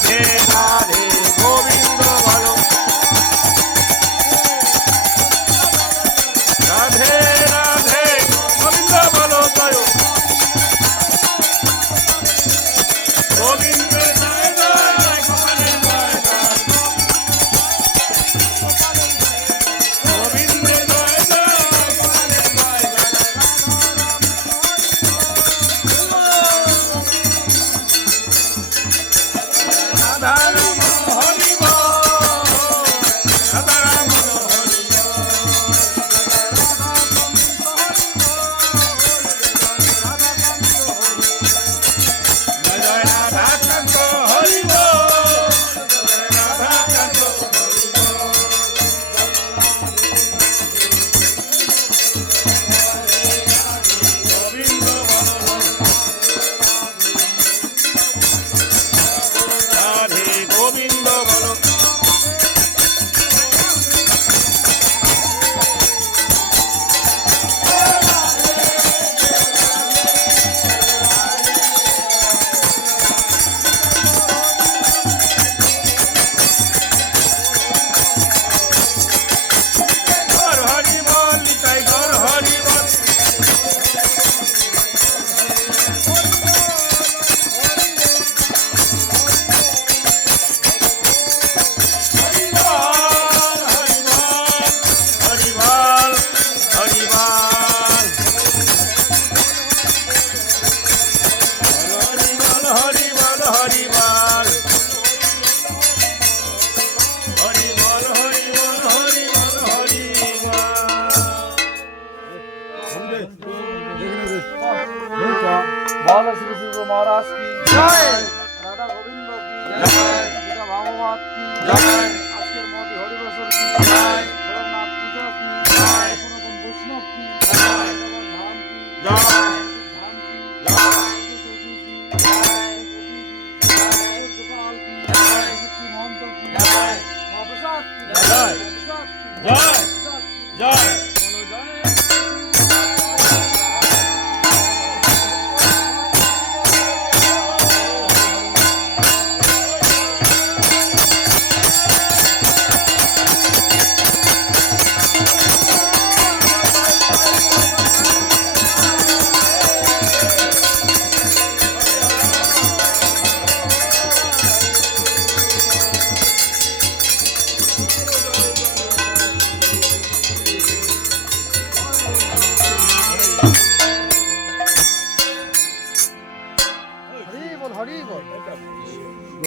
রাধে রাধে গোবিন্দ বলো রাধে রাধে গোবিন্দ বলো জয় গোবিন্দ জয় জয় গোপালের জয় জয় গোবিন্দ জয় জয় গোপালের জয় জয় রাধা রাম হরি বল রাধা রাম হরি জয় রাধা কান্ত হরি বল রাধা কান্ত হরি গোবিন্দ রাধে গোবিন্দ বলো হর হরি বল নিতাই হর হরি বল হরি বল হরি বল হরি বল হরি বল হরি বল হরি বল হরি বল হরি বল হরি বল হরি বল হরি বল হরি বল बोलो श्री गुरु महाराज की जय, राधा गोविंद की जय, गीता भागवत की जय, আজকের মধ্যে হরিবসর की जय, भोलेनाथ पूजा की जय, पुनः वैष्णव की